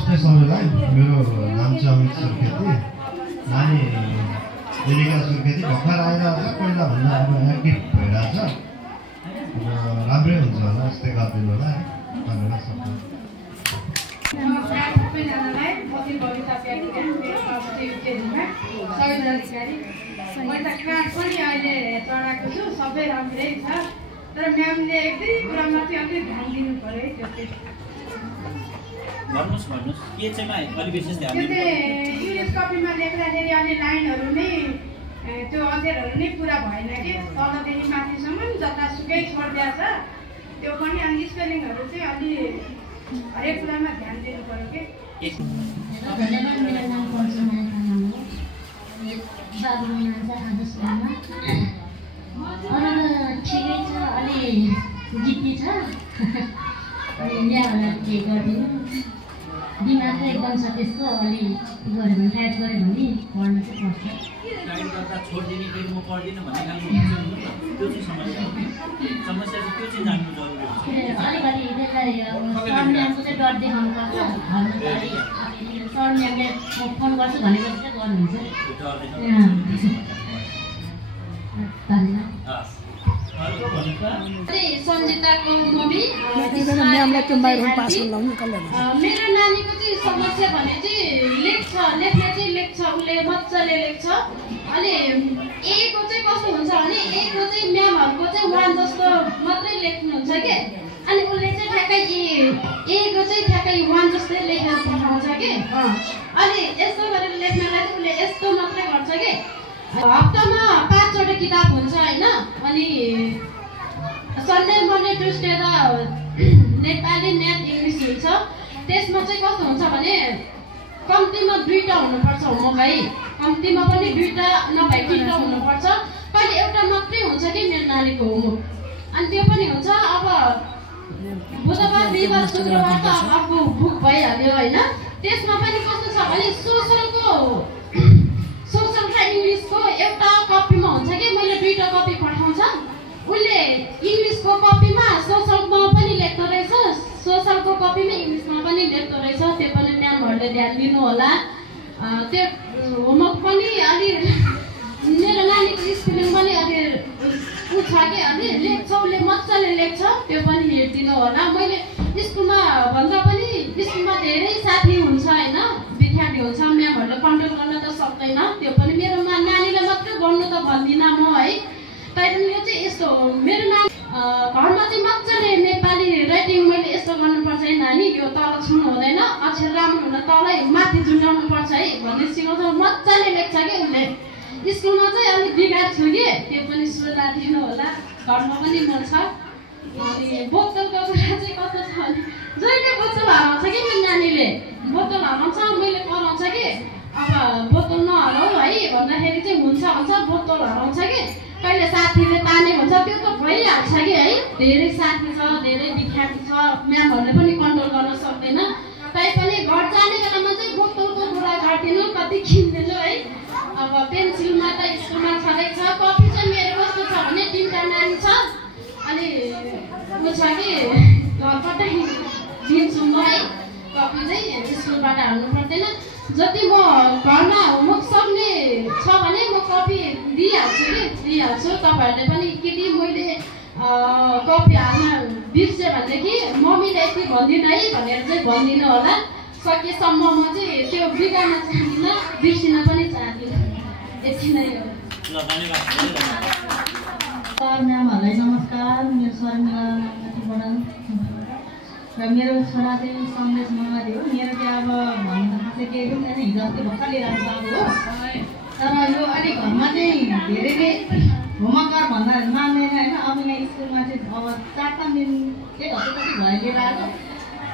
नमस्ते सबैलाई। मेरो नाम चाहिँ अमित सुर्खेती, नानी देविका सुर्खेती। भर्खर आइरहेको छ, पहिलाभन्दा अब एक्टिभ भइरहेछ। राम्रै हुन्छ होला, यस्तै गरिदिनु होला धन्यवाद सबैलाई। नमस्कार सबैजनालाई। म चाहिँ बबिता प्याटिका, मेरो घर चाहिँ युकेजीमा सबै अधिकारी। मैले त क्लास पनि अहिले चढाएको छु, सबै राम्रै छ। तर म्यामले एक दुई कुरामा चाहिँ अलिक ध्यान दिनु पर्यो है। त्यो भन्नुहोस् के चाहिँ अलि विशेष ध्यान दिनु पर्यो? इङ्ग्लिस कपीमा लेख्दाखेरि अलि लाइनहरू नै त्यो अक्षरहरू नै पुरा भएन कि तलदेखि माथिसम्म जतासुकै छोडिदिएको छ। त्यो पनि अनि स्पेलिङहरू चाहिँ अलि हरेक कुरामा ध्यान दिनु पर्यो कि। धन्यवाद। मेरो नाम पर्सुमाया थापा हो, बाबु हुनुहुन्छ आदर्श लामा। अरू त ठिकै छ, अलि जित्ती छ। अनि ल्याएर के गरिदिनु, दिमाग एकदम छ त्यसको। अलि गऱ्यो भने टाइट गऱ्यो भने पढ्न चाहिँ पर्छ। टाइट गर्दा छोडिदिने कि म पढ्दिनँ भन्ने खालको हुन्छ नि, त्यो चाहिँ समस्या हो। समस्या चाहिँ त्यो चाहिँ जान्नु जरुरी हुन्छ। अलिकति त्यसलाई सर म्यामको चाहिँ डर देखाउनु पर्छ। घरमा त अलि सर म्यामले फोन गर्छु भनेको चाहिँ गर्नुहुन्छ। धन्यवाद। सञ्जिताको मम्मी मेरो नानीको चाहिँ समस्या भने चाहिँ लेख्छ, उसले मजाले लेख्छ। अनि एको चाहिँ कस्तो हुन्छ भने एको चाहिँ म्यामहरूको चाहिँ वान जस्तो मात्रै लेख्नुहुन्छ कि। अनि उसले चाहिँ ठ्याक्कै एको चाहिँ ठ्याक्कै वान जस्तै लेखेर पठाउँछ कि। अनि यस्तो गरेर लेख्नलाई चाहिँ उसले यस्तो मात्रै गर्छ कि। हप्तामा 5 वटा किताब हुन्छ होइन। अनि सन्डे मन्डे ट्युसडे त नेपाली म्याथ इङ्ग्लिस हुन्छ। त्यसमा चाहिँ कस्तो हुन्छ भने कम्तीमा 2टा हुनुपर्छ होमवर्क है। कम्तीमा पनि 2टा नभए 3टा हुनुपर्छ। कहिले एउटा मात्रै हुन्छ कि मेरो नानीको होमवर्क। अनि त्यो पनि हुन्छ अब बुधबार बिहिबार शुक्रबार त अर्को बुक भइहाल्यो होइन। त्यसमा पनि कस्तो छ भने सोसल र इङ्ग्लिसको एउटा कपीमा हुन्छ कि मैले 2टा कपी पठाउँछ। उसले इङ्ग्लिसको कपीमा सोसलमा पनि लेख्दो रहेछ, सोसलको कपीमा इङ्ग्लिसमा पनि लेख्दो रहेछ। त्यो पनि म्यामहरूले ध्यान दिनु होला। त्यो होमवर्क पनि अलि मेरो नानीको स्पेलिङ पनि अलि उ छ कि अलि लेख्छ, उसले मजाले लेख्छ। त्यो पनि हेरिदिनु होला। मैले स्कुलमा भन्दा पनि स्कुलमा धेरै साथी हुन्छ होइन, विद्यार्थी हुन्छ, म्यामहरूले कन्ट्रोल गर्न त सक्दैन। त्यो पनि मेरो नानीलाई मात्रै गर्नु त भन्दिनँ म है। तैपनि यो चाहिँ यस्तो हो, मेरो नानी घरमा चाहिँ मजाले नेपाली राइटिङ मैले यस्तो गर्नुपर्छ है नानी, यो तल छुनु हुँदैन, अक्षर राम्रो हुन तलै माथि झुन्डाउनु पर्छ है भन्ने सिकाउँछ। मजाले लेख्छ कि उसले। स्कुलमा चाहिँ अलिक बिगार्छु कि, त्यो पनि सुधारिदिनु होला। घरमा पनि म छ। अनि बोतलको कुरा चाहिँ कस्तो छ भने जहिले बोतल हराउँछ कि मेरो नानीले। बोतल हराउँछ, मैले कराउँछ कि अब बोतल नहराऊ है भन्दाखेरि चाहिँ हुन्छ बोतल हराउँछ कि। कहिले साथीले तानेको हुन्छ, त्यो त भइहाल्छ कि है। धेरै साथी छ, धेरै विद्यार्थी छ, म्यामहरूले पनि कन्ट्रोल गर्न सक्दैन। तैपनि घर जाने बेलामा चाहिँ बोतलको कुरा गरिदिनु, कति किनिदिनु है। अब पेन्सिलमा त स्कुलमा छँदैछ। कपी चाहिँ मेरो कस्तो छ भने 3टा नानी छ। अनि उ छ कि घरबाटै दिन्छु म है। कपी चाहिँ स्कुलबाट हाल्नु पर्दैन। जति म घरमा होमवर्क सक्ने छ भने म कपी दिइहाल्छु। तपाईँहरूले पनि यदि मैले कपी हाल्न बिर्सेँ भनेदेखि मम्मीले यति भन्दिनँ है भनेर चाहिँ भनिदिनु होला। सकेसम्म म चाहिँ त्यो बिगार्न चाहदिनँ, बिर्सिन पनि चाहदिनँ। यति नै हो। सर म्यामहरूलाई नमस्कार। मेरो शर्मिला नामगति बडन र मेरो छोरा चाहिँ सन्देश मङ्गती हो। मेरो चाहिँ अब भन्नु चाहिँ केही पनि छैन, हिजो अस्ति भर्खर लिएर आएको बाबु हो। तर यो अलिक घरमा चाहिँ धेरैले होमवर्क गर भन्दा मान्दैन होइन। अब यहाँ स्कुलमा चाहिँ अब 4-5 दिन 1 हप्ता कति भयो लिएर आएको,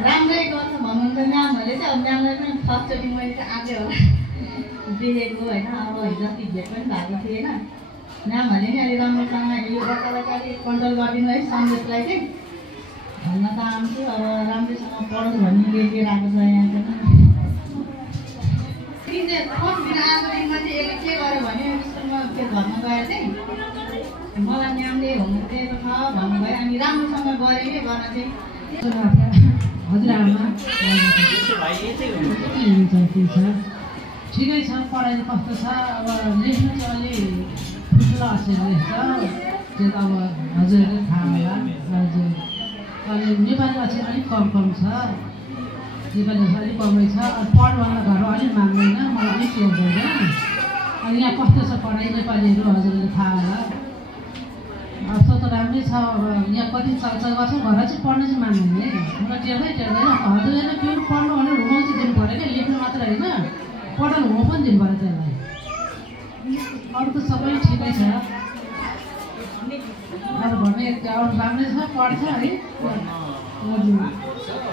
राम्रै गर्छ भन्नुहुन्छ म्यामहरूले चाहिँ। अब म्यामलाई पनि फर्स्टचोटि मैले चाहिँ आजै होला देखेको होइन। अब हिजो अस्ति भेट पनि भएको थिएँ होइन। म्यामहरूले नि अलिक राम्रोसँग यो बच्चालाई चाहिँ अलिक कन्ट्रोल गरिदिनु है, सन्देशलाई चाहिँ भन्न चाहन्छु। अब राम्रैसँग पढोस् भन्ने लिएर आएको छ यहाँ चाहिँ। फर्स्ट दिन आएको दिनमा चाहिँ यसले के गर्यो भने स्कुलमा त्यो घरमा गएर चाहिँ मलाई म्यामले होमवर्क दिएको छ भन्नुभयो। अनि राम्रोसँग गरेँ नै गर्न चाहिँ हजुरआमा भाइ यतै हुनुहुन्छ। ठिकै छ। पढाइ कस्तो छ अब लेख्नु चाहिँ अलि ठुलो अक्षर लेख्छ त्यो त अब हजुरहरूले थाहा होला। हजुर अहिले नेपाली अक्षर अलिक कम छ, नेपाली अक्षर अलिक कमै छ। अब पढ्नुभन्दा घरमा अलिक माग्दैन, मलाई अलिक लोग्दैन। अनि यहाँ कस्तो छ पढाइ नेपालीहरू हजुरहरूले थाहा होला। अवस्था त राम्रै छ। अब यहाँ कति चर्चा गर्छ, घर चाहिँ पढ्न चाहिँ मान्दैन है, मलाई टेर्दैन। हजुरहरूले त्यो पढ्नु भनेर हुनु चाहिँ दिनु पऱ्यो क्या, लेख्नु मात्र होइन पढाउनु हुनु पनि दिनु पऱ्यो त्यसलाई। अरू त सबै ठिकै छ। अब भन्ने अरू राम्रै छ, पढ्छ है। हजुर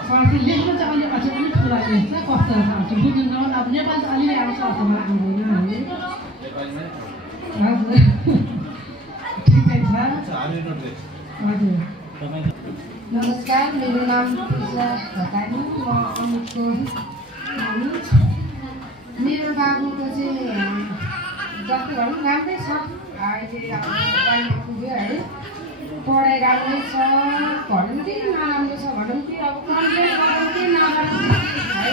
पढ्छ, लेख्नु चाहिँ अलिक अझै पनि ठुला लेख्छ। कस्तो छ बुझ्नु न, अब नेपाल त अलिअलि आउँछ जस्तो लाग्दैन है। हजुर ठिकै छ। हजुर नमस्कार, मेरो नाम पूजा घतानी, म अमितको नानी। मेरो बाबुको चाहिँ जस्तो भनौँ राम्रै छ, अहिले अब पढाइमा पुग्यो है। पढाइ राम्रै छ, भनौँ कि नराम्रो छ भनौँ कि अब कम्प्लेन गरौँ कि नगरौँ है।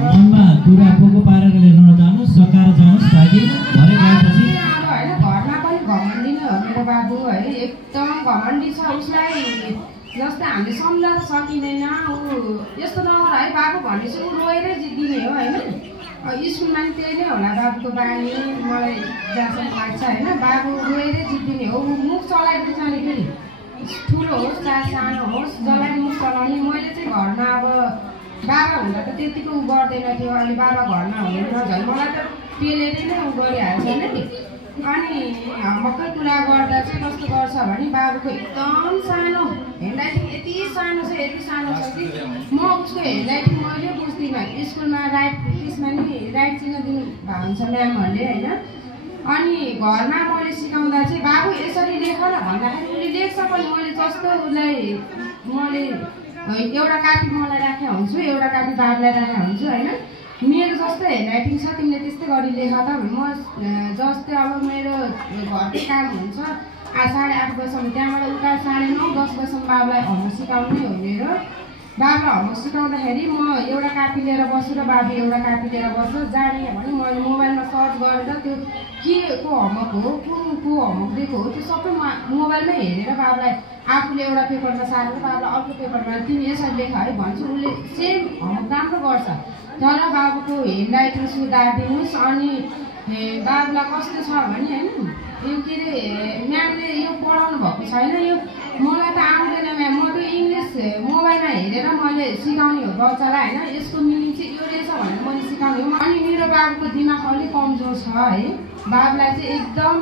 मनमा कुरा को पारेर लिनु नजानु, सकाएर जानुहोस् ताकि भरे गएपछि अब होइन घरमा पनि घमण्डी नै हो मेरो बाबु है, एकदम घमण्डी छ। उसलाई जस्तै हामीले सम्झाउन सकिँदैन। ऊ यस्तो नगर है बाबु भनेपछि ऊ रोएरै जित्दिने हो होइन। स्कुलमा पनि त्यही नै होला बाबुको बानी, मलाई जहाँसम्म लाग्छ होइन। बाबु रोएरै जित्दिने हो। ऊ मुख चलाएर जाने फेरि ठुलो होस् चाहे सानो होस् जसलाई मुख चलाउने। मैले चाहिँ घरमा अब बाबा हुँदा त त्यतिको ऊ गर्दैन थियो, अहिले बाबा घरमा हुँदैन झन् मलाई त पेलेरै नै ऊ गरिहाल्छ नि। अनि मकै कुरा गर्दा चाहिँ कस्तो गर्छ भने बाबुको एकदम सानो ह्यान्डराइटिङ यति सानो छ कि म उसको ह्यान्डराइटिङ मैले बुझ्दिनँ। स्कुलमा त्यसमा नि राइट चिन्ह दिनु भएको हुन्छ म्यामहरूले होइन। अनि घरमा मैले सिकाउँदा चाहिँ बाबु यसरी लेख न भन्दाखेरि उसले लेख्छ पनि। मैले जस्तो उसलाई मैले एउटा कापी मलाई राखेको हुन्छु, एउटा कापी बाबुलाई राखेको हुन्छु होइन। मेरो जस्तो ह्यान्डराइटिङ छ तिमीले त्यस्तै गरी लेख त। म जस्तै अब मेरो घरको काम हुन्छ 8:30 बजीसम्म, त्यहाँबाट उता 9:30 10 बजीसम्म बाबुलाई होमवर्क सिकाउनै हो मेरो। बाबुलाई होमवर्क सिकाउँदाखेरि म एउटा कापी लिएर बस्छु र बाबु एउटा कापी लिएर बस्छ। जाने भने मैले मोबाइलमा सर्च गरेर त्यो के को होमवर्क हो, कुन को होमवर्क दिएको हो त्यो सबै मोबाइलमै हेरेर बाबुलाई आफूले एउटा पेपरमा सारेर बाबुलाई अर्को पेपरमा तिमी यसरी लेख है भन्छु। उसले सेम होमवर्क राम्रो गर्छ। तर बाबुको ह्यान्डराइटिङ सुधारिदिनुहोस्। अनि बाबुलाई कस्तो छ भने होइन यो के अरे म्यामले यो पढाउनु भएको छैन, यो मलाई त आउँदैन म्याम, म त इङ्ग्लिस मोबाइलमा हेरेर मैले सिकाउने हो बच्चालाई होइन। यसको मिनिङ चाहिँ यो रहेछ भनेर मैले सिकाउने हो। अनि मेरो बाबुको दिमाग अलिक कमजोर छ है। बाबुलाई चाहिँ एकदम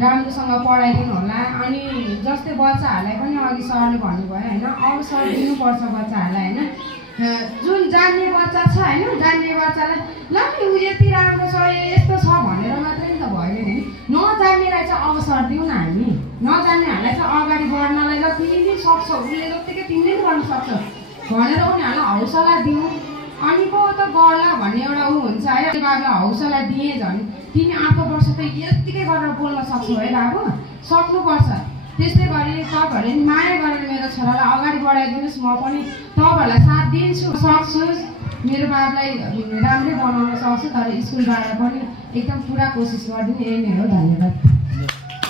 राम्रोसँग पढाइदिनु होला। अनि जस्तै बच्चाहरूलाई पनि अघि सरले भन्नुभयो होइन, अवसर दिनुपर्छ बच्चाहरूलाई होइन। जुन जान्ने बच्चा छ होइन, जान्ने बच्चालाई ल ऊ यति राम्रो छ यस्तो छ भनेर मात्रै नि त भएन नि। नजान्नेलाई चाहिँ अवसर दिउँ न हामी। नजान्नेहरूलाई चाहिँ अगाडि बढ्नलाई ल तिमीले सक्छौ, उसले जत्तिकै तिमीले पनि गर्न सक्छौ भनेर उनीहरूलाई हौसला दिउँ। अनि पो त गर्ला भन्ने एउटा ऊ हुन्छ है। बाबुलाई हौसला दिए झन् तिमी अर्को वर्ष त यत्तिकै गरेर बोल्न सक्छौ है बाबु, सक्नुपर्छ। त्यस्तै गरी तपाईँहरूले माया गरेर मेरो छोरालाई अगाडि बढाइदिनुहोस्। म पनि तपाईँहरूलाई साथ दिन्छु, सक्छु। मेरो बाबुलाई राम्रै बनाउन सक्छु, तर स्कुलबाट पनि एकदम पुरा कोसिस गरिदिनु। यही नै हो, धन्यवाद।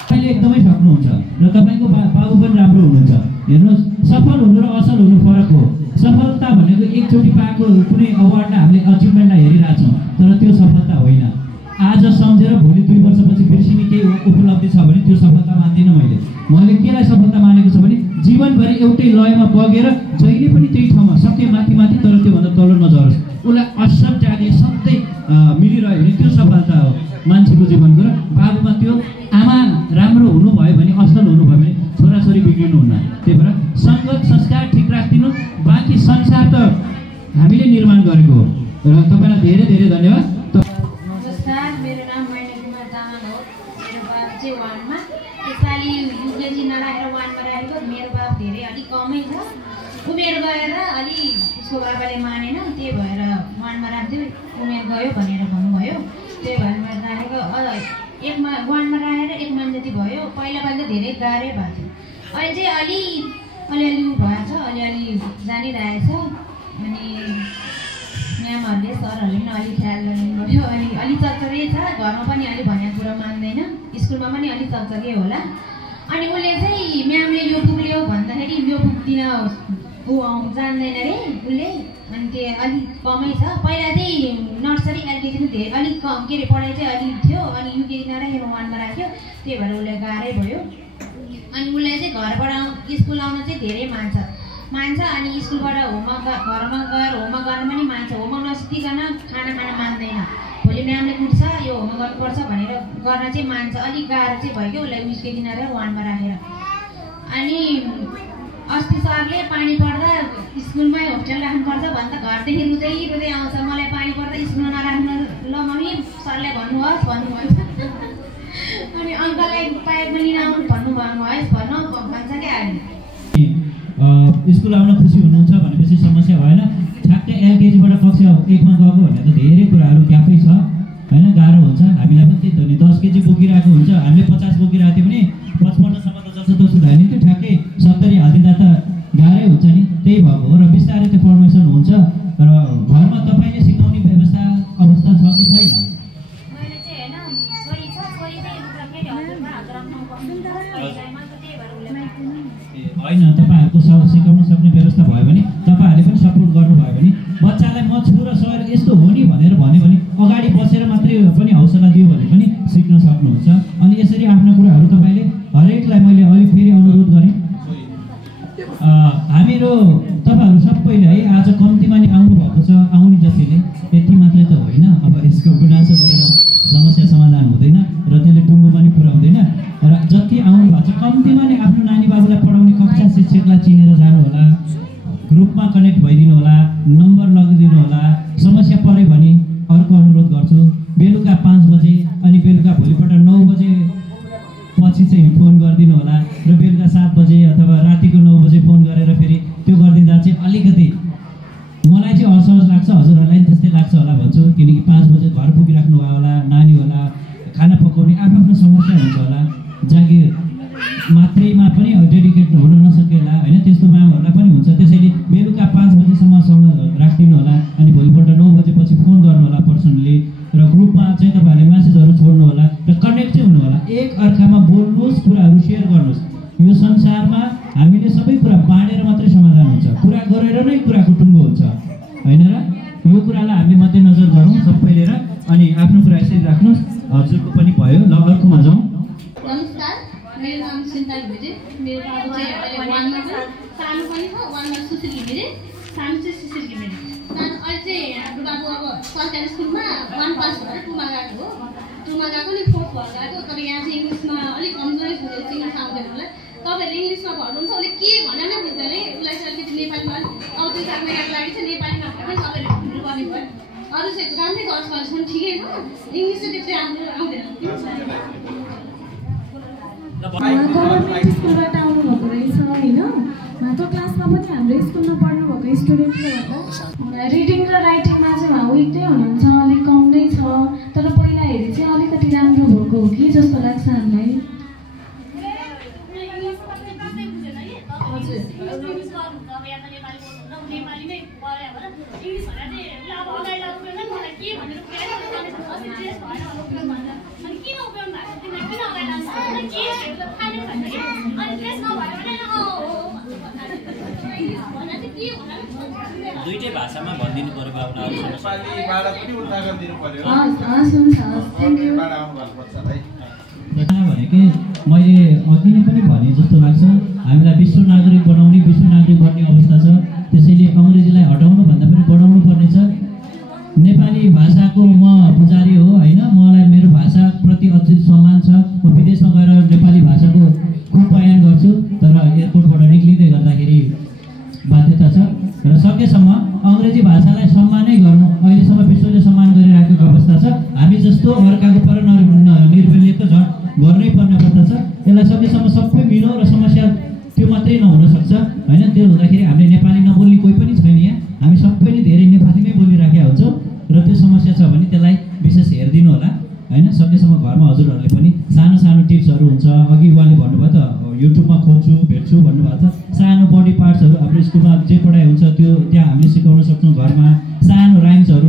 तपाईँले एकदमै सक्नुहुन्छ र तपाईँको बाबु पनि राम्रो हुनुहुन्छ। हेर्नुहोस्, सफल हुनु र असल हुनु फरक हो। सफलता भनेको एकचोटि पाएको कुनै अवार्डलाई हामीले अचिभमेन्टलाई हेरिरहेछौँ, तर त्यो सफलता होइन। आज सम्झेर भोलि 2 वर्षपछि बिर्सिने केही उपलब्धि छ भने त्यो सफलता मान्दिनँ मैले केलाई सफलता मानेको छ भने जीवनभरि एउटै लयमा बगेर जहिले पनि त्यही ठाउँमा सके माथि तर त्योभन्दा तल नझरोस्। उसलाई असर जाने सधैँ मिलिरह्यो भने त्यो सफलता हो मान्छेको जीवनको। र बाबुमा त्यो आमा राम्रो हुनुभयो भने, असल हुनुभयो भने छोराछोरी बिग्रिनुहुन्न। त्यही भएर सङ्गत संस्कार ठिक राखिदिनु, बाँकी संसार त हामीले निर्माण गरेको हो। र तपाईँलाई धेरै धेरै धन्यवाद। नमस्कार, मेरो नाम मैनाकुमार तामाङ हो। मेरो बाबु चाहिँ 1मा, यसपालि युकेजी नराखेर 1मा राखेको। मेरो बाबु धेरै अलिक कमै छ, उमेर गएर अलि उसको बाबाले मानेन, त्यही भएर 1मा राख्थ्यो, उमेर गयो भनेर भन्नुभयो, त्यही भएर मैले राखेको। 1मा राखेर 1 महिना जति भयो। पहिलापालि त धेरै गाह्रै भएको थियो, अहिले चाहिँ अलिअलि ऊ भएको छ, अलिअलि जानिरहेछ। अनि म्यामहरूले सरहरूले पनि अलिक ख्याल गरिदिनु पऱ्यो। अलिक चकचकै छ, घरमा पनि अलिक भनेको कुरा मान्दैन, स्कुलमा पनि अलिक चकचकै होला। अनि उसले चाहिँ म्यामले यो बुक ल्याऊ भन्दाखेरि यो बुक दिन ऊ जान्दैन रे उसले। अनि त्यो अलिक कमै छ। पहिला चाहिँ नर्सरी एलकेजी पनि धेरै अलिक कम के अरे पढाइ चाहिँ अलिक थियो, अनि युकेजी नराखेर 1मा राख्यो, त्यही भएर उसलाई गाह्रै भयो। अनि उसलाई चाहिँ घरबाट स्कुल आउन चाहिँ धेरै मान्छ। अनि स्कुलबाट होमवर्क घरमा गएर होमवर्क गर्न पनि मान्छ। होमवर्क नसिकिकन खाना खान मान्दैन। भोलि म्यामले कुट्छ यो होमवर्क गर्नुपर्छ भनेर गर्न चाहिँ मान्छ। अलिक गाह्रो चाहिँ भयो क्या उसलाई युकेजी नराखेर 1मा राखेर। अनि अस्ति सरले पानी पर्दा स्कुलमै होस्टेल राख्नुपर्छ भन्छ, घरदेखि रुँदै रुँदै आउँछ। मलाई पानी पर्दा स्कुलमा नराख्नु ल मम्मी, सरलाई भन्नुहोस् भन्नुभयो। अनि अङ्कललाई पाइपमा लिन आउनु भन्नुभएछ भन्छ क्या। स्कुल आउन खुसी हुनुहुन्छ भनेपछि समस्या भएन। ठ्याक्कै एलकेजीबाट कक्षा 1मा गएको भने त धेरै कुराहरू ग्यापै छ होइन, गाह्रो हुन्छ। हामीलाई पनि त्यही त नि 10 केजी बोकिरहेको हुन्छ, हामीले 50 बोकिरहेको थियो भने 55सम्म त जसोतसो हुँदैन थियो, ठ्याक्कै 70 हालिदिँदा त गाह्रै हुन्छ नि। त्यही भएको हो र बिस्तारै त्यो फर्मेसन हुन्छ। र घरमा तपाईँले सिकाउने व्यवस्था अवस्था छ कि छैन? होइन, तपाईँहरूको सिकाउन सक्ने व्यवस्था भयो भने, तपाईँहरूले पनि सपोर्ट गर्नुभयो भने, बच्चालाई म छु र सर यस्तो हो नि भनेर भन्यो भने अगाडि बसेर मात्रै पनि हौसला दियो भने पनि सिक्न सक्नुहुन्छ। अनि यसरी आफ्ना कुराहरू तपाईँले हरेकलाई मैले अहिले फेरि अनुरोध गरेँ, हामीहरू तपाईँहरू सबैले है आज कम्तीमा नि आउनुभएको छ, आउने जतिले यति मात्रै त होइन। अब यसको गुनासो गरेर समस्या समाधान हुँदैन र त्यसले टुङ्गो पनि पुर्याउँदैन। र जति आउनु भएको छ कम्तीमा नै आफ्नो नानी बाबुलाई पढाउने कक्षा शिक्षकलाई चिनेर जानु होला, ग्रुपमा कनेक्ट भइदिनु होला, नम्बर लगाइदिनु होला। समस्या पऱ्यो भने अर्को अनुरोध गर्छु, बेलुका 5 बजे अनि बेलुका भोलिपल्ट 9 बजे पछि चाहिँ फोन गरिदिनु होला र बेलुका 7 बजे अथवा रातिको 9 बजे फोन गरेर फेरि त्यो गरिदिँदा चाहिँ अलिकति मलाई चाहिँ असहज लाग्छ, हजुरहरूलाई पनि त्यस्तै लाग्छ होला भन्छु। किनकि 5 बजे घर पुगिराख्नु भयो होला, नानी होला, खाना पकाउने आफ्नो समस्या हुन्छ होला, जागिर मात्रैमा पनि डेडिकेट हुन नसकेला होइन, त्यस्तो मामहरूलाई पनि हुन्छ। त्यसैले बेलुका 5 बजेसम्म राखिदिनु होला। अनि भोलिपल्ट 9 बजेपछि फोन गर्नु होला पर्सनली, र ग्रुपमा चाहिँ तपाईँहरूले म्यासेजहरू छोड्नु होला र कनेक्ट चाहिँ हुनु होला। एक अर्कामा बोल्नुहोस्, कुराहरू सेयर गर्नुहोस्। यो संसारमा हामीले सबै कुरा बाँडेर मात्रै समाधान हुन्छ, कुरा गरेर नै कुराको टुङ्गो हुन्छ होइन र? यो कुरालाई हामीले मध्यनजर गरौँ सबैले। र अनि आफ्नो कुरा यसरी राख्नुहोस्। हजुरको पनि भयो। ल अर्कोमा जाउँ। नमस्कार, मेरो नाम सिन्ता घिमिरे। मेरो बाबु चाहिँ अहिले 1मा छ, सानो पनि छ 1मा सुशील घिमिरे, सानो चाहिँ सुशील घिमिरे। अहिले चाहिँ हाम्रो बाबु अब सरकारी स्कुलमा 1 पास भएर 2मा गएको हो। 2मा गएको नि 4th भएर गएको। तर यहाँ चाहिँ इङ्ग्लिसमा अलिक कमजोरी छ, इङ्ग्लिस आउँदैन होला। तपाईँहरूले इङ्ग्लिसमा भन्नुहुन्छ, उसले के भने नै बुझ्दैन है। उसलाई चाहिँ अलिकति नेपालीमा अब 2-4 महिनाको लागि चाहिँ नेपालीमा भने तपाईँले भन्नु पर्ने भयो। अरू चाहिँ राम्रै गर्छ, अहिलेसम्म ठिकै छ। इङ्ग्लिस चाहिँ त्यति राम्रो आउँदैन। गभर्मेन्ट स्कुलबाट आउनुभएको रहेछ होइन। त्यो क्लासमा पनि हाम्रो स्कुलमा पढ्नुभएको स्टुडेन्टले गर्दा रिडिङ र राइटिङमा चाहिँ उहाँ विक नै हुनुहुन्छ, अलिक कम नै छ। तर पहिला हेरी चाहिँ अलिकति राम्रो भएको हो कि जस्तो लाग्छ हामीलाई। दुईटै भाषामा भनिदिनु पर्यो बाबुलाई। भनेकै मैले अघि नै पनि भने जस्तो लाग्छ, हामीलाई विश्व नागरिक बनाउने, विश्व नागरिक गर्ने अवस्था छ। त्यसैले अङ्ग्रेजीलाई हटाउनुभन्दा पनि बढाउनु पर्नेछ। नेपाली भाषाको म पुजारी हो होइन, मलाई मेरो भाषाप्रति अझै सम्मान छ। म विदेशमा गएर नेपाली भाषाको खुब बयान गर्छु, तर एयरपोर्टबाट निक्लिँदै गर्दाखेरि बाध्यता छ। र सकेसम्म अङ्ग्रेजी भाषालाई सम्मानै गर्नु, अहिलेसम्म विश्वले सम्मान गरिराखेको अवस्था छ। हामी जस्तो अर्काको पर निर्भरले त झन् गर्नै पर्ने अवस्था छ। यसलाई सकेसम्म सबै मिलो र समस्या त्यो मात्रै नहुन सक्छ होइन। त्यो हुँदाखेरि हामीले नेपाली नबोल्ने कोही पनि छैन यहाँ, हामी सबैले धेरै नेपालीमै बोलिराखेका हुन्छौँ। र त्यो समस्या छ भने त्यसलाई विशेष हेरिदिनु होला होइन। सकेसम्म घरमा हजुरहरूले पनि सानो सानो टिप्सहरू हुन्छ, अघि उहाँले भन्नुभयो त युट्युबमा खोज्छु भेट्छु भन्नुभएको छ। सानो बडी पार्ट्सहरू हाम्रो स्कुलमा जे पढाइ हुन्छ त्यो त्यहाँ हामीले सिकाउन सक्छौँ। घरमा सानो राइम्सहरू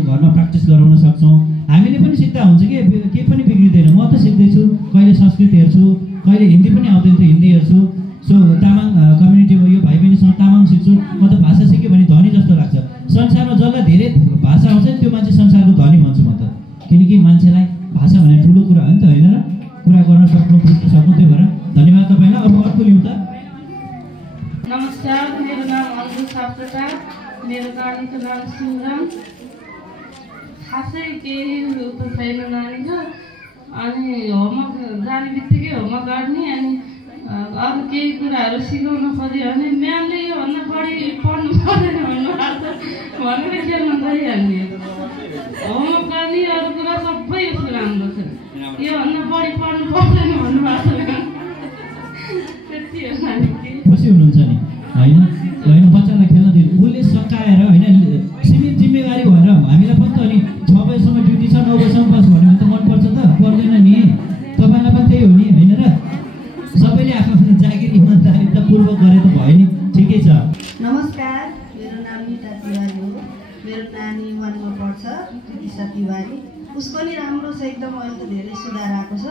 केही पनि बिग्रिँदैन। म त सिक्दैछु, कहिले संस्कृत हेर्छु, कहिले हिन्दी पनि आउँदैन त हिन्दी हेर्छु। सो तामाङ कम्युनिटीमा यो भाइ बहिनीसँग तामाङ सिक्छु। म त भाषा सिकेँ भने धनी जस्तो लाग्छ। संसारमा जसलाई धेरै भाषा आउँछ त्यो मान्छे संसारको धनी भन्छु म त। किनकि मान्छेलाई भाषा भने ठुलो कुरा हो नि त, होइन र? कुरा गर्न सक्नु, बुझ्न सक्नु, त्यही भएर धन्यवाद तपाईँलाई। अब अर्को लिउँ त। नमस्कार, मेरो नाम अन्जु सापकोटा, मेरो नानीको नाम सिमरन। खासै केही छैन नानीको। अनि होमवर्क जाने बित्तिकै होमवर्क गर्ने, अनि अरू केही कुराहरू सिकाउनु पऱ्यो भने म्यामले योभन्दा बढी पढ्नु पर्दैन भन्नुभएको छ भनेर खेल्न गइहाल्ने। होमवर्क गर्ने अरू कुरा सबै उसको राम्रो छ, योभन्दा बढी पढ्नु पर्दैन भन्नुभएको छ। त्यति हो नानी। खुसी हुनुहुन्छ नि, होइन? होइन, बच्चालाई खेल्न दिनु, उसले सकाएर, होइन, सीमित जिम्मेवारी भएर हामीलाई पनि त अनि 6 बजीसम्म ड्युटी छ, 9 बजीसम्म बस भन्यो भने त मनपर्छ त, पर्दैन नि? तपाईँलाई पनि त्यही हो नि, होइन र? सबैले आफ्नो जागिर इमान्दारितापूर्वक गरे त भयो नि, ठिकै छ। नमस्कार, मेरो नाम निता तिवारी हो। मेरो नानी 1 मा पढ्छ, दिशा तिवारी। उसको नि राम्रो छ एकदम, अहिले त धेरै सुधार आएको छ।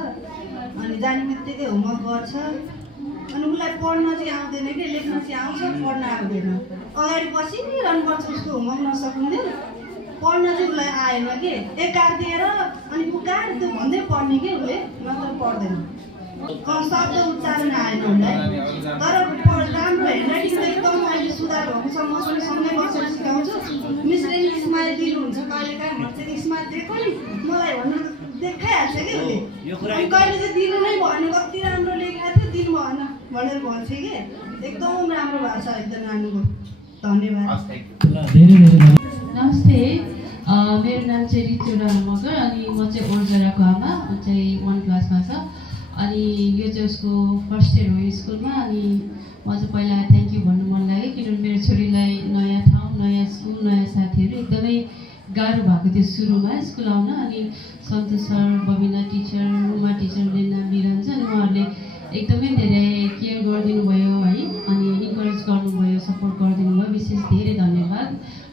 अनि जाने बित्तिकै होमवर्क गर्छ। अनि उसलाई पढ्न चाहिँ आउँदैन कि, लेख्न चाहिँ आउँछ, पढ्न आउँदैन। अगाडि बसिरहनुपर्छ, उसको होमवर्क नसकुन्जेल। पढ्न चाहिँ उसलाई आएन कि, एक काटिदिएर अनि पुकार त्यो भन्दै पढ्ने कि उसले, नत्र पढ्दैन। शब्द उच्चारण आएन उसलाई, तर राम्रो ह्यान्डराइटिङ त एकदम अहिले सुधार भएको छ। म पनि सँगै बसेर सिकाउँछु। मिसले नि स्माइल दिनुहुन्छ, कहिलेकाहीँ म चाहिँ स्माइल दिएको नि मलाई भन्नु देखाइहाल्छ कि उसले। अनि कहिले चाहिँ दिनु नै भएन, कति राम्रो लेखेको थियो, दिनु भएन भनेर भन्छ कि। एकदम राम्रो भएको छ एकदम नानीको। धन्यवाद। नमस्ते, मेरो नाम चाहिँ रितु राणा मगर, अनि म चाहिँ ओर्जराको आमा, चाहिँ 1 क्लासमा छ। अनि यो चाहिँ उसको फर्स्ट इयर हो स्कुलमा। अनि म चाहिँ पहिला थ्याङ्क यू भन्नु मन लाग्यो, किनभने मेरो छोरीलाई नयाँ ठाउँ, नयाँ स्कुल, नयाँ साथीहरू एकदमै गाह्रो भएको थियो सुरुमा स्कुल आउन। अनि सन्तोष सर, बबिना टिचर, रुमा टिचर, लिना बिरान्छ, अनि उहाँहरूले एकदमै धेरै केयर गरिदिनु भयो है, अनि इन्करेज गर्नुभयो, सपोर्ट गरिदिनु भयो। विशेष धेरै धन्यवाद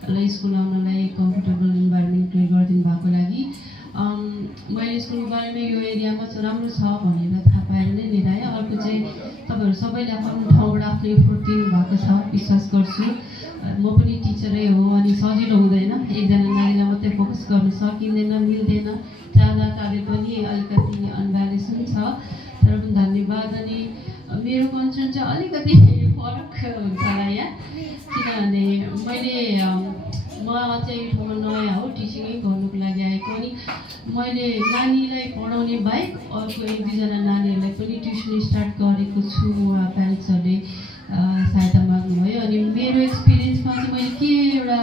ल स्कुल आउनलाई कम्फर्टेबल इन्भाइरोमेन्ट क्रिएट गरिदिनु भएको लागि। मैले स्कुलको बारेमा यो एरियामा चाहिँ राम्रो छ भनेर थाहा पाएर नै लिएर आएँ। अर्को चाहिँ तपाईँहरू सबैले आफ्नो ठाउँबाट आफ्नो एफोर्ट दिनुभएको छ, विश्वास गर्छु। म पनि टिचरै हो, अनि सजिलो हुँदैन, एकजना नानीलाई मात्रै फोकस गर्न सकिँदैन, मिल्दैन। चाहँदा पनि अलिकति अनब्यालेन्स पनि छ, तर पनि धन्यवाद। अनि मेरो कन्सर्न चाहिँ अलिकति फरक हुन्छ होला यहाँ, किनभने म चाहिँ ठाउँमा नयाँ हो, टिचिङै गर्नुको लागि आएको। अनि मैले नानीलाई पढाउने बाहेक अर्को 1-2जना नानीहरूलाई पनि ट्युसन स्टार्ट गरेको छु। प्यारेन्ट्सहरूले सहायता माग्नुभयो। अनि मेरो एक्सपिरियन्समा चाहिँ मैले के एउटा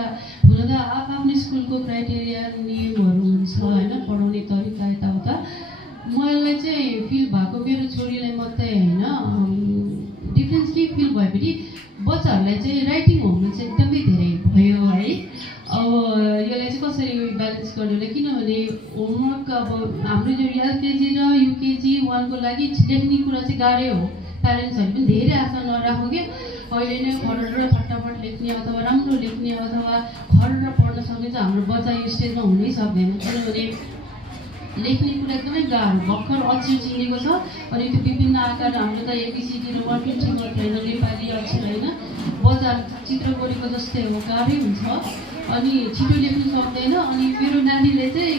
हुन त आफ्नो स्कुलको क्राइटेरिया नियमहरू हुन्छ होइन, पढाउने तरिका यताउता। मलाई चाहिँ फिल भएको मेरो छोरीलाई मात्रै होइन, डिफ्रेन्स के फिल भयो भने बच्चाहरूलाई चाहिँ राइटिङ होमवर्क चाहिँ एकदमै धेरै भयो है। अब यसलाई चाहिँ कसरी ब्यालेन्स गर्नुलाई, किनभने होमवर्क अब हाम्रो जो एलकेजी र युकेजी 1 को लागि लेख्ने कुरा चाहिँ गाह्रै हो। प्यारेन्ट्सहरूले पनि धेरै आशा नराखौँ कि अहिले नै खरेर फटाफट लेख्ने अथवा राम्रो लेख्ने अथवा खरेर पढ्न सक्ने चाहिँ हाम्रो बच्चा यो स्टेजमा हुनै सक्दैन, किनभने लेख्ने कुरा एकदमै गाह्रो। भर्खर अक्षर चिनेको छ, अनि त्यो विभिन्न आकार हाम्रो त एबिसिडी र 120 मात्र होइन, नेपाली अक्षर होइन, बजार चित्र कोरेको जस्तै हो, गाह्रै हुन्छ। अनि छिटो लेख्नु सक्दैन। अनि मेरो नानीले चाहिँ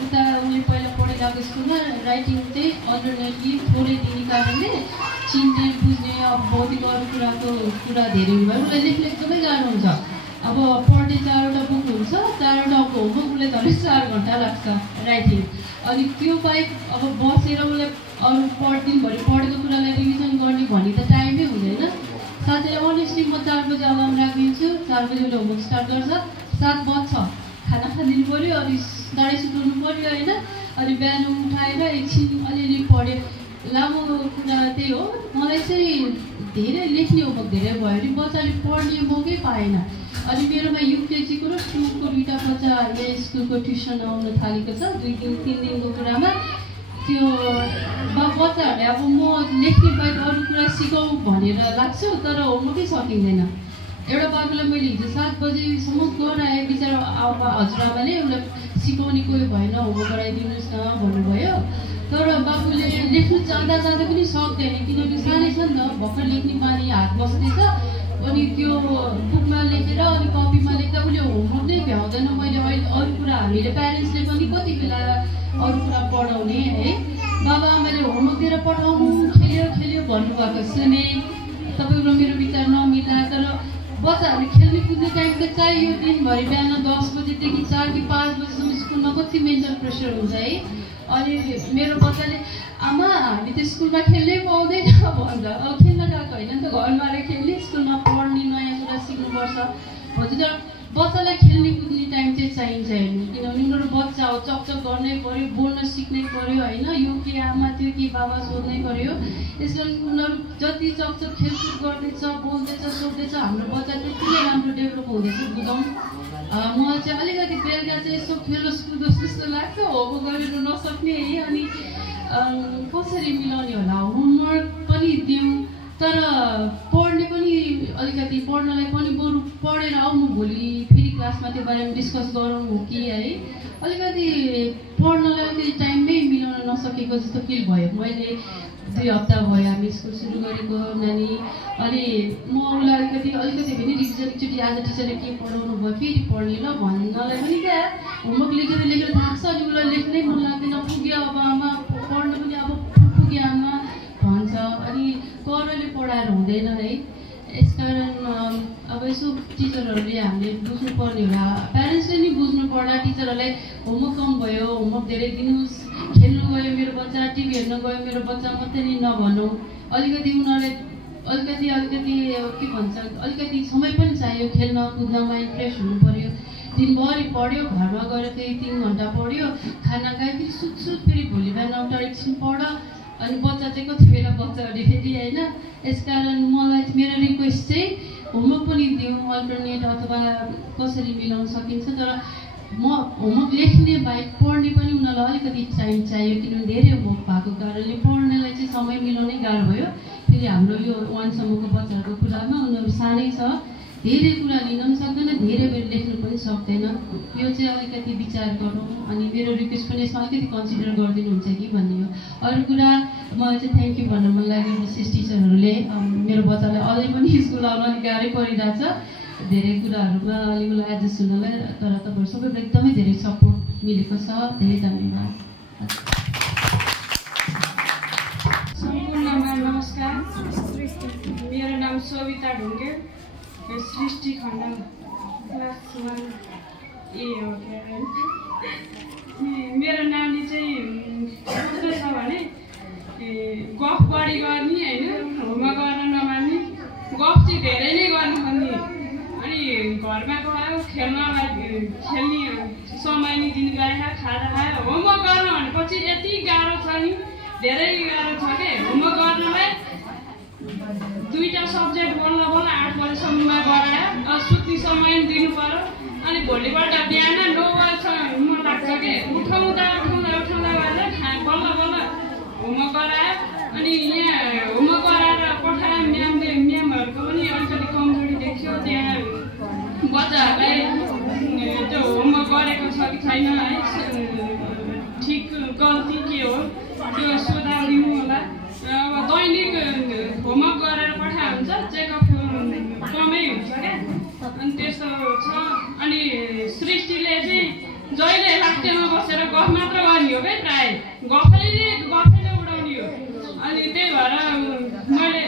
उता उसले पहिला पढिरहेको स्कुलमा राइटिङ चाहिँ अल्टरनेटली थोरै दिने कारणले चिन्ने, बुझ्ने, अब भौतिक अरू कुराको कुरा धेरै भयो, उसलाई लेख्न एकदमै गाह्रो हुन्छ। अब पढ्ने 4वटा बुक हुन्छ, 4वटा होमवर्क उसलाई झन् 4 घन्टा लाग्छ राइटिङ। अनि त्यो बाहेक अब बसेर उसलाई अरू दिनभरि पढेको कुरालाई रिभिजन गर्ने भन्ने त टाइमै हुँदैन। साथीलाई अनेस्टली म 4 बजी अलार्म राखिदिन्छु, 4 बजी उसले होमवर्क स्टार्ट गर्छ, 7 बज्छ, खाना खाइदिनु पऱ्यो, अनि दाँडै सुताउनु पऱ्यो होइन। अनि बिहान उठाएर एकछिन अलिअलि पढ्यो। लामो कुरा त्यही हो, मलाई चाहिँ धेरै लेख्ने होमवर्क धेरै भयो भने बच्चाले पढ्ने मौकै पाएन। अनि मेरोमा युकेजीको र 2 को 2टा बच्चा यहाँ स्कुलको ट्युसन आउन थालेको छ 2-3 दिनको कुरामा। त्यो बच्चाहरूले अब म लेख्ने बाहेक अरू कुरा सिकाउँ भनेर लाग्छ, तर होमवर्कै सकिँदैन। एउटा बाबुलाई मैले हिजो 7 बजीसम्म गराएँ, बिचरा हजुरआमाले उसलाई सिकाउने कोही भएन, होमवर्क गराइदिनुहोस् न भन्नुभयो। तर बाबुले लेख्नु जाँदा जाँदा पनि सक्दैन, किनभने सानै छ नि त, भर्खर लेख्ने बानी हात बस्दैछ। अनि त्यो बुकमा लेखेर अनि कपीमा लेख्दा उसले होमवर्क नै भ्याउँदैन। मैले अहिले अरू कुरा हामीले प्यारेन्ट्सले पनि कति बेला अरू कुरा पढाउने है, बाबा आमाले होमवर्क दिएर पठाउनु, खेल्यो भन्नुभएको सुने। तपाईँको र मेरो विचार नमिल्ला, तर बच्चाहरूले खेल्ने कुद्ने टाइम त चाहियो। दिनभरि बिहान 10 बजेदेखि 4 कि 5 बजीसम्म स्कुलमा कति मेन्टल प्रेसर हुन्छ है। अनि मेरो बच्चाले आमा हामी त स्कुलमा खेल्नै पाउँदैन भन्छ। अब खेल्न गएको होइन नि त, घरमा आएर खेल्ने, स्कुलमा पढ्ने, नयाँ कुरा सिक्नुपर्छ भन्छ। तर बच्चालाई खेल्ने कुद्ने टाइम चाहिँ चाहिन्छ हेर्नु, किनभने उनीहरू बच्चा हो, चकचक गर्नै पऱ्यो, बोल्न सिक्नै पऱ्यो होइन। यो के आमा त्यो के बाबा सोध्नै पऱ्यो। त्यस कारण उनीहरू जति चकचक खेलकुद गर्दैछ, बोल्दैछ, सोध्दैछ, हाम्रो बच्चा त्यति नै राम्रो डेभलप हुँदैछ बुझौँ। मलाई चाहिँ अलिकति बेलुका चाहिँ यसो खेलोस् कुदोस् जस्तो लाग्छ, होमवर्क गरेर नसक्ने है। अनि कसरी मिलाउने होला, होमवर्क पनि दिउँ तर पढ्ने पनि अलिकति, पढ्नलाई पनि बरु पढेर आउनु, भोलि फेरि क्लासमा त्यो बारेमा डिस्कस गरौँ हो कि है। अलिकति पढ्नलाई अलिकति टाइममै मिलाउन नसकेको जस्तो फिल भयो। मैले 2 हप्ता भयो हामी स्कुल सुरु गरेको नानी। अनि म उसलाई अलिकति पनि रिभिजन एकचोटि आज टिचरले के पढाउनु भयो फेरि पढ्ने ल भन्नलाई पनि क्या होमवर्क लेखेर थाक्छ। अनि उसलाई लेख्नै मन लाग्दैन, पुग्यो अब आमा पढ्नु पनि अब पुग्यो आमा भन्छ। अनि करले पढाएर हुँदैन है। यसकारण अब यसो टिचरहरूले हामीले बुझ्नुपर्ने होला, प्यारेन्ट्सले नि बुझ्नु पर्ला। टिचरहरूलाई होमवर्क कम भयो, होमवर्क धेरै दिनुहोस्, खेल्नु गयो मेरो बच्चा, टिभी हेर्न गयो मेरो बच्चा मात्रै नि नभनौँ। अलिकति उनीहरूलाई अलिकति के भन्छ, अलिकति समय पनि चाहियो खेल्न कुद्न, माइन्ड फ्रेस हुनु पऱ्यो। दिनभरि पढ्यो, घरमा गएर फेरि 3 घन्टा पढ्यो, खाना खायो, फेरि सुत्सुत फेरि भोलि बिहान उठ्दा एकछिन पढ। अनि बच्चा चाहिँ कति बेला बच्चाहरूले फेरि होइन। यसकारण मलाई मेरो रिक्वेस्ट चाहिँ होमवर्क पनि दिउँ, अल्टरनेट अथवा कसरी मिलाउन सकिन्छ। तर म होमवर्क लेख्ने बाहेक पढ्ने पनि उनीहरूलाई अलिकति टाइम चाहियो, किनभने धेरै होमवर्क भएको कारणले पढ्नेलाई चाहिँ समय मिलाउनै गाह्रो भयो। फेरि हाम्रो यो 1 सम्मको बच्चाहरूको कुरामा उनीहरू सानै छ, धेरै कुरा लिन पनि सक्दैन, धेरै बेर लेख्नु पनि सक्दैन। यो चाहिँ अलिकति विचार गरौँ। अनि मेरो रिक्वेस्ट पनि यसमा अलिकति कन्सिडर गरिदिनुहुन्छ कि भन्ने हो। अरू कुरा मलाई चाहिँ थ्याङ्क यू भन्न मन लाग्यो विशेष टिचरहरूले। मेरो बच्चालाई अझै पनि स्कुल आउन अलिक गाह्रै परिरहेछ धेरै कुराहरूमा, अलिक उसलाई एडजस्ट हुनलाई। तर तपाईँहरू सबैको एकदमै धेरै सपोर्ट मिलेको छ। धेरै धन्यवाद। सम्पूर्णमा नमस्कार। मेरो नाम सविता ढुङ्गे, सृष्टि खण्ड क्लास 1A हो। मेरो नानी चाहिँ कस्तो छ भने गफ बढी गर्ने होइन, होमवर्क गर्न नमान्ने, गफ चाहिँ धेरै नै गर्नुपर्ने। अनि घरमा गयो खेल्नलाई खेल्ने समय नि दिनु गएन, खाजा खायो। होमवर्क गर्न भनेपछि यति गाह्रो छ नि, धेरै गाह्रो छ के होमवर्क गर्नलाई। 2टा सब्जेक्ट बल्ल 8 बजीसम्ममा गरायो, सुत्ने समय दिनु पर्यो। अनि भोलिपल्ट बिहान 9 बजीसम्म मन लाग्छ कि उठाउँदा गरेर बल्ल होमवर्क गरायो। अनि यहाँ होमवर्क गराएर पठायो म्यामहरूको पनि अलिकति कमजोरी देखियो। त्यहाँ बच्चाहरूलाई त्यो होमवर्क गरेको छ कि छैन है, ठिक गल्ती के हो त्यो सुधारिदिनु होला। अब दैनिक होमवर्क गरेर पठायो हुन्छ, चेकअप कमै हुन्छ क्या। अनि त्यस्तो छ। अनि सृष्टिले चाहिँ जहिले लास्टमा बसेर गफ मात्र गर्ने हो क्या, प्रायः गफैले उडाउने हो। अनि त्यही भएर मैले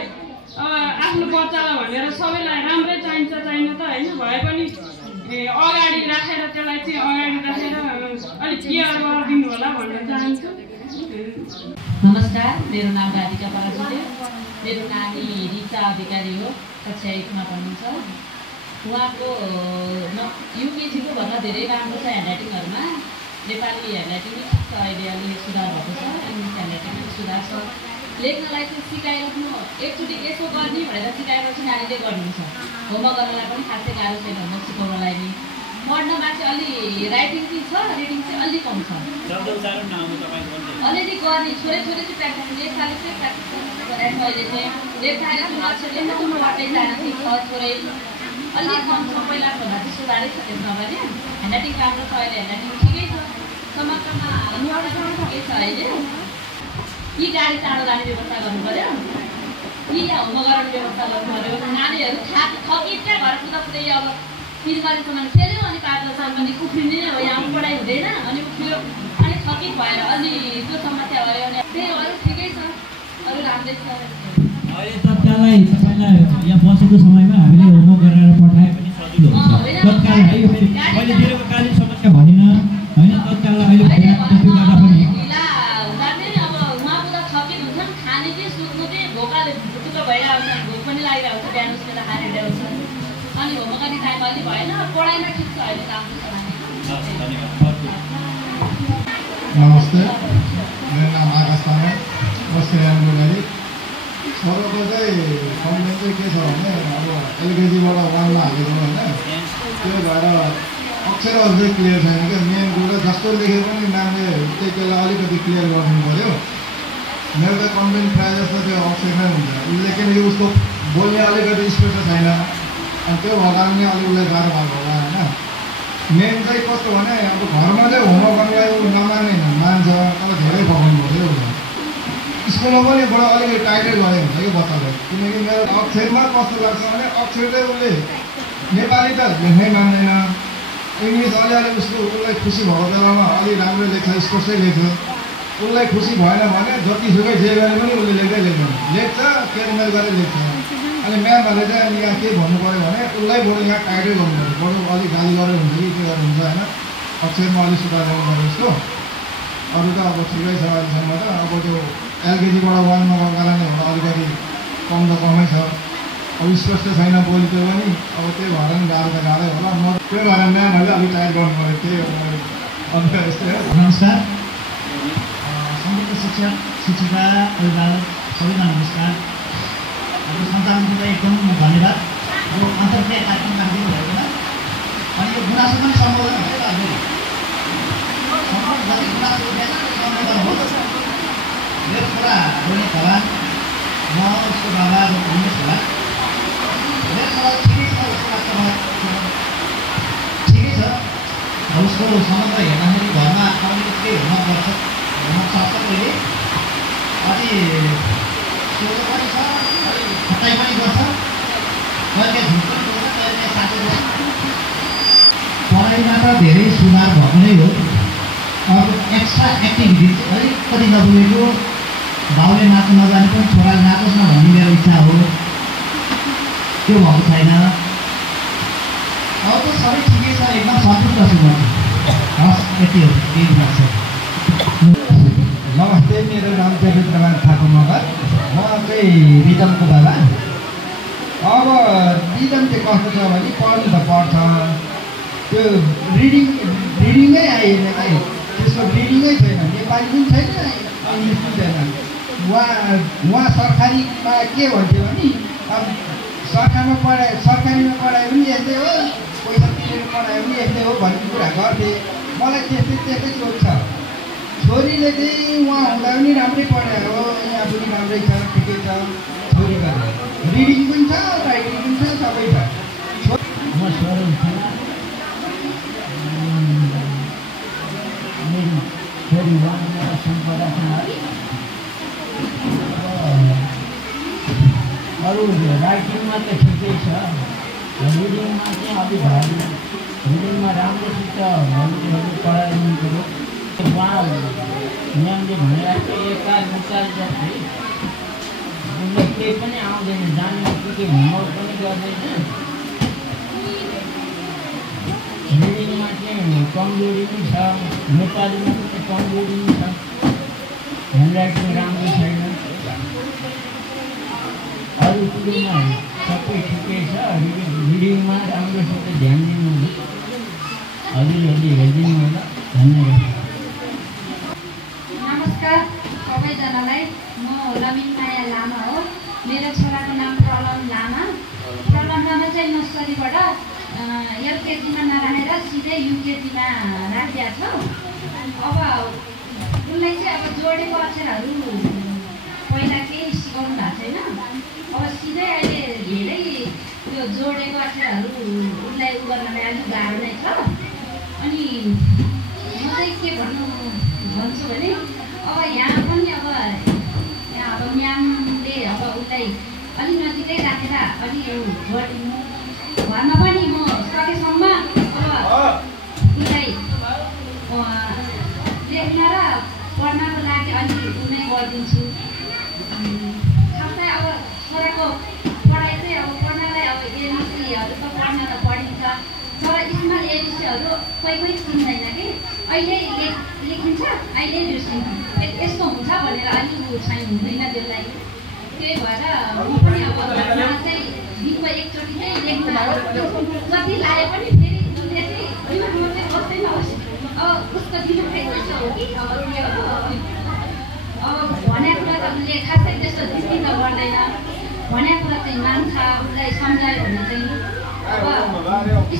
अब आफ्नो बच्चालाई भनेर सबैलाई राम्रै चाहिन्छ त होइन, भए पनि अगाडि राखेर त्यसलाई चाहिँ अलिक केयर गरिदिनु होला भन्न चाहन्छु। नमस्कार, मेरो नाम राधिका पराजुली। मेरो नानी रिचा अधिकारी हो, कक्षा 1मा पढ्नुहुन्छ। उहाँको युकेजीको भन्दा धेरै राम्रो छ ह्यान्डराइटिङहरूमा। नेपाली ह्यान्डराइटिङ नै छ, अहिले अलिक सुधार भएको छ, इङ्ग्लिस ह्यान्डराइटिङ पनि सुधार छ। लेख्नलाई चाहिँ सिकाइराख्नु, एकचोटि यसो गर्ने भनेर सिकाएपछि नानीले गर्नुहुन्छ। होमवर्क गर्नलाई पनि खासै गाह्रो छैन, होमवर्क सिकाउनलाई नि। पढ्नमा चाहिँ अलि राइटिङ चाहिँ छ, रिडिङ चाहिँ अलिक कम छ। अलिअलि गर्ने छोरे चाहिँ प्र्याक्टिस, लेख्दाले चाहिँ प्र्याक्टिस गर्नु गरेर अहिले चाहिँ लेख्दाखेरि जुन अक्षर लेख्न जुन पढ्दै जान चाहिँ छ छोरे अलिक कम छ। पहिलाको भन्दा चाहिँ सुधारै छ त्यसमा भने। ह्यान्डराइटिङ राम्रो छ, अहिले ह्यान्डराइटिङ ठिकै छ। समग्रमा के छ अहिले कि गाडी चाँडो लाने व्यवस्था गर्नु पर्यो कि होमवर्क गर्ने व्यवस्था गर्नु पर्यो। नानीहरू थकिटका घर पुग्दै अब 3 बजेसम्म खेल्यो अनि 5 बजेसम्म पनि उफ्रिने नै हो, यहाँ पढाइ हुँदैन अनि उफ्रियो अनि थकित भएर अलि त्यो समस्या भयो अनि त्यही अरू ठिकै छ, अरू राम्रै छ। अहिले तत्काललाई तपाईँलाई यहाँ बसेको समयमा हामीले होमवर्क गरेर पठाए पनि सजिलो हुन्छ। तत्काल है मैले दिएको कालीन समस्या भनिन होइन, तत्काललाई अहिले भइरहेको त्यो गर्दा पनि ढिला हुँदा पनि अब उहाँको त थकित हुन्छ नि, खाने चाहिँ सुत्नु चाहिँ भोकाले भुटुक्क भइरहेको हुन्छ, भोक पनि लागिरहेको हुन्छ, बिहान उठेर खाएर हिँडेको छ अनि होमवर्क गर्ने टाइम अलि भएन, पढाइमा ठिक छ अहिले काम नमस्ते, मेरो नाम आकाश तामाङ, बस्ती रामगुडारी। छोरोको चाहिँ कम्प्लेन चाहिँ के छ भने अब एलकेजीबाट 1मा हालेको होइन, त्यो भएर अक्षरहरू चाहिँ क्लियर छैन क्या। मेन कुरो जस्तो लेखे पनि नामले त्यही बेला अलिकति क्लियर गर्नु पऱ्यो। मेरो त कम्प्लेन प्रायः जस्तो त्यो अक्षर नै हुन्छ, लेकिन यो उसको बोल्ने अलिकति स्पष्ट छैन, अनि त्यो भएर पनि अलिक उसलाई गाह्रो भएको होला होइन। मेन चाहिँ कस्तो भने अब घरमा चाहिँ होमवर्क गर्नलाई ऊ नमान्ने मान्छ, तर धेरै पकाउनु पऱ्यो। स्कुलमा पनि बडा अलिकति टाइटै गरे हुन्छ कि बच्चालाई, किनकि मेरो अक्षरमा कस्तो लाग्छ भने अक्षर चाहिँ उसले नेपाली त लेख्नै मान्दैन, इङ्ग्लिस अलिअलि उसलाई खुसी भएको बेलामा अलिक राम्रो लेख्छ, स्पष्टै लेख्छ। उसलाई खुसी भएन भने जतिसुकै जे गरे पनि उसले लेख्छ केरमेल गरेर लेख्छ। अनि म्यामहरूले चाहिँ अनि यहाँ के भन्नु पऱ्यो भने उसलाई बरु यहाँ टाइटै गर्नु पऱ्यो, बरु अलिक गाली गरेर हुन्छ कि के गर्नु हुन्छ होइन, अक्षरमा अलिक सुधार ल्याउनु पऱ्यो उसको। अरू त अब ठिकै छ अहिलेसम्म त। अब त्यो एलकेजीबाट 1मा गएको कारणले होला अलिकति कम त कमै छ, अब स्पष्ट छैन बोली त्यो पनि, अब त्यही भएर पनि गाह्रो त गाह्रै होला। म त्यो भएर म्यामहरूले अलिक टाइट गर्नु पऱ्यो, त्यही हो अन्त यस्तै हो। नमस्कार, सम्पूर्ण शिक्षक शिक्षिका अभिभावक सबैलाई नमस्कार। अब सञ्चालनको एकदम धन्यवाद। यो अन्तर्क्रिया कार्यक्रम राखिदिनु भएकोमा अनि यो गुनासो पनि सम्बोधन भयो अहिले जति गुनासो उठेन सम्बोधन हो। मेरो छोरा रोने होला, म उसको बाबा हुनुहोस् होला। मेरो छोरा ठिकै छ, उसको वास्तवमा ठिकै छ। उसको समग्र हेर्दाखेरि घरमा आउने केही हुनुपर्छ, हुनसक्छ कहिले अलि सोझो पनि छ, अलि खटाइ पनि गर्छ, कहिले झुट पनि बोल्छ, कहिले साँचो बोल्छ। पढाइमा त धेरै सुधार भएको नै हो। अब एक्स्ट्रा एक्टिभिटी अलिकति नबुझेको, बाउले नाच्नु नजाने पनि छोराले नाचोस् न भन्ने मेरो इच्छा हो, त्यो भएको छैन। अब त सबै ठिकै छ, एकदम सन्तुष्ट छु म। हस्, यति हो, केही लाग्छ। नमस्ते, मेरो नाम देवेन्द्रमान ठाकुर मगर, म चाहिँ रिदमको बाबा। अब रिदम चाहिँ कस्तो छ भने पढ्नु त पढ्छ, त्यो रिडिङै आएन है, त्यसको रिडिङै छैन, नेपाली पनि छैन, इङ्ग्लिस पनि छैन। उहाँ सरकारीमा के भन्थ्यो भने अब सरकारीमा पढायो पनि यस्तै हो, पैसा तिरेर पढायो पनि यस्तै हो भन्ने कुरा गर्थे। मलाई त्यस्तै सोध्छ। छोरीले चाहिँ उहाँ हुँदा पनि राम्रै पढायो हो, यहाँ पनि राम्रै छ, ठिकै छ। छोरी गरेर रिडिङ पनि छ, राइटिङ पनि छ, सबै छ। म छोरी मेरो छोरी उहाँमा सम्पदा कुमारी। अरू राइटिङमा त ठिकै छ, रिडिङमा चाहिँ अलिक भएन। रिडिङमा राम्रोसित पढाइदिनु पऱ्यो। उहाँ म्यामले भनेर एकाल मुकाल जस्तै उसले केही पनि आउँदैन, जान्ने के होमवर्क पनि गर्दैन। रिडिङमा चाहिँ कमजोरी पनि छ, नेपालीमा पनि कमजोरी पनि छ, ह्यान्डराइटिङ राम्रो छैन। अरू कुरोमा सबै ठिकै छ, रिडिङमा राम्रोसित ध्यान दिनु, अलिअलि हेरिदिनु होला। धन्यवाद। नमस्कार सबैजनालाई, म रमिन माया लामा हो। मेरो छोराको नाम प्रलम लामा। प्रलम लामा चाहिँ नर्सरीबाट एलकेजीमा नराखेर सिधै युकेजीमा राखिदिएको छ। अब उसलाई चाहिँ अब जोडेको अक्षरहरू पहिला केही सिकाउनु भएको छैन, अब सिधै अहिले धेरै त्यो जोडेको अक्षरहरू उसलाई उ गर्नलाई अलिक गाह्रो नै छ। अनि म चाहिँ के भन्नु गरिदिनु। घरमा पनि म सकेसम्म अब उसलाई लेख्न र पढ्नको लागि अलिक नै गरिदिन्छु। खासै अब छोराको पढाइ चाहिँ अब पढ्नलाई अब एबिसीहरू त पढ्न त पढिन्छ, तर स्मल एबिसीहरू कोही कोही सुन्दैन कि अहिले लेखिन्छ अहिले बिर्सिन्छ, यस्तो हुन्छ भनेर अलिक चाहिँ हुँदैन त्यसलाई। त्यही भएर म पनि अब घरमा चाहिँ दिनको एकचोटि चाहिँ लेख्न जति लाए पनि फेरि उसले चाहिँ होइन म चाहिँ बस्दैन होस् अब उसको दिमागै त्यस्तो हो कि अब त्यो अब भनेको कुरा त उसले खासै त्यस्तो जिस्ती त गर्दैन, भनेको कुरा चाहिँ मान्छ, उसलाई सम्झायो भने चाहिँ अब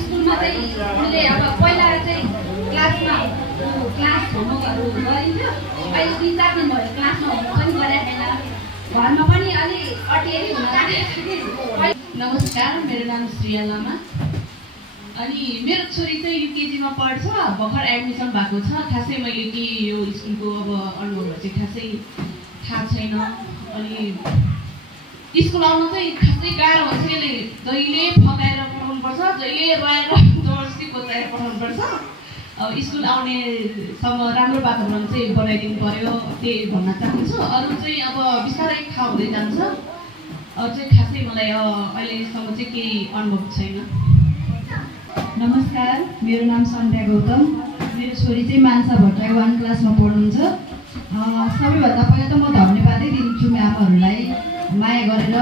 स्कुलमा चाहिँ उसले अब पहिला चाहिँ क्लास होमवर्कहरू गरिन्थ्यो, अहिले 3-4 दिन भयो क्लासमा होमवर्क पनि गरेको छैन, घरमा पनि अलिक अटेरी हुन लागेको छ। नमस्कार, मेरो नाम श्रेया लामा। अनि मेरो छोरी चाहिँ युकेजीमा पढ्छ, भर्खर एडमिसन भएको छ। खासै मैले के यो स्कुलको अब अनुभवहरू चाहिँ खासै थाहा छैन। अनि स्कुल आउनु चाहिँ खासै गाह्रो हुन्छ, यसले जहिले फकाएर पठाउनुपर्छ, जहिले रोएर जबरजस्ती बचाएर पठाउनुपर्छ। अब स्कुल आउनेसम्म राम्रो वातावरण चाहिँ बनाइदिनु पर्यो, त्यही भन्न चाहन्छु। अरू चाहिँ अब बिस्तारै थाहा हुँदै जान्छ। अरू चाहिँ खासै मलाई अहिलेसम्म चाहिँ केही अनुभव छैन। नमस्कार, मेरो नाम सन्ध्या गौतम। मेरो छोरी चाहिँ मानसा भट्टराई 1 क्लासमा पढ्नुहुन्छ। सबैभन्दा पहिला त म धन्यवादै दिन्छु म्यामहरूलाई, माया गरेर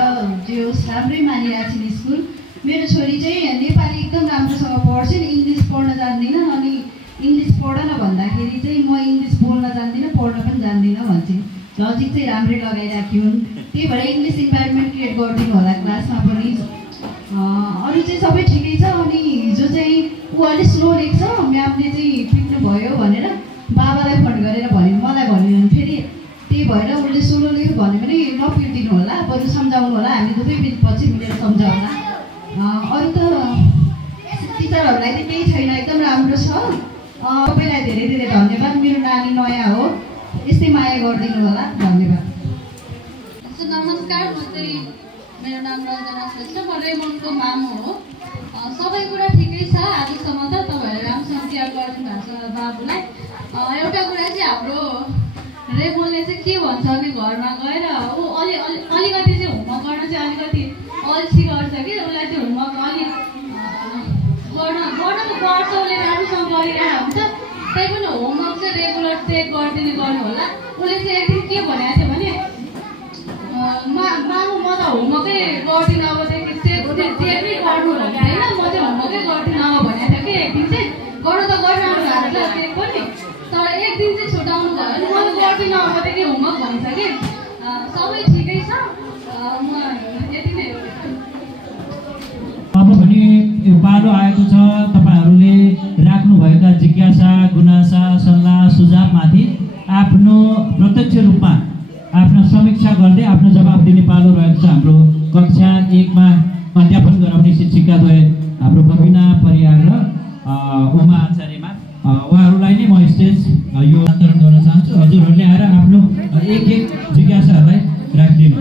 जो राम्रै मानिरहेको छिन् स्कुल। मेरो छोरी चाहिँ नेपाली एकदम राम्रोसँग पढ्छिन्, इङ्ग्लिस पढ्न जान्दिनँ। अनि इङ्ग्लिस पढ न भन्दाखेरि चाहिँ म इङ्ग्लिस बोल्न जान्दिनँ, पढ्न पनि जान्दिनँ भन्छन्। लजिक चाहिँ राम्रै लगाइराखी हुन्, त्यही भएर इङ्ग्लिस इन्भाइरोमेन्ट क्रिएट गरिदिनु होला क्लासमा पनि। अरू चाहिँ सबै ठिकै छ। अनि हिजो चाहिँ ऊ अलिक स्लो लेख्छ, म्यामले चाहिँ पिक्नु भयो भनेर बाबालाई फोन गरेर भन्यो, मलाई भन्यो भने फेरि त्यही भएर उसले स्लो लेख्यो भन्यो भने नपिटिदिनु होला, बरु सम्झाउनु होला, हामी दुवै पछि मिलेर सम्झाउला। अरू त टिचरहरूलाई चाहिँ केही छैन, एकदम राम्रो छ। सबैलाई धेरै धेरै धन्यवाद। मेरो नानी नयाँ हो, यस्तै माया गरिदिनु होला, धन्यवाद। नमस्कार, मेरो नाम रञ्जना श्रेष्ठ, म रेमोन्डको मामु हो। सबै कुरा ठिकै छ आजसम्म त, तपाईँहरूले राम्रोसँग केयर गरिदिनु भएको छ बाबुलाई। एउटा कुरा चाहिँ हाम्रो रेमोनले चाहिँ के भन्छ भने घरमा गएर ऊ अलिकति चाहिँ होमवर्क गर्न चाहिँ अलिकति अल्छी गर्छ कि, उसलाई चाहिँ होमवर्क अलिक गर्न त गर्छ, उसले राम्रोसँग गरिरहेको हुन्छ, त्यही पनि होमवर्क चाहिँ रेगुलर चेक गरिदिने गर्नु होला। उसले चाहिँ एक दिन के भनेको थियो भने मामु म त होमवर्कै गर्दिनँ अबदेखि, चेक नै गर्नु होला होइन, म चाहिँ होमवर्कै गर्दिनँ अब भनेको थियो कि एक दिन चाहिँ गर्नु त गरिरहनु भएको छ चेक पनि, तर एक दिन चाहिँ छुट्याउनु भयो भने म त गर्दिनँ अबदेखि होमवर्क भन्छ कि। सबै ठिकै छ, म यति नै हो। अब भने पालो आएको छ, तपाईँहरूले राख्नुभएका जिज्ञासा, गुनासा, सल्लाह सुझावमाथि आफ्नो प्रत्यक्ष रूपमा आफ्नो समीक्षा गर्दै आफ्नो जवाब दिने पालो रहेको छ। हाम्रो कक्षा 1मा अध्यापन गराउने शिक्षिकाद्वय हाम्रो बबिना परियार र उमा आचार्यमा, उहाँहरूलाई नै म स्टेज यो अन्तरण गर्न चाहन्छु। हजुरहरूले आएर आफ्नो एक जिज्ञासाहरूलाई राखिदिनु।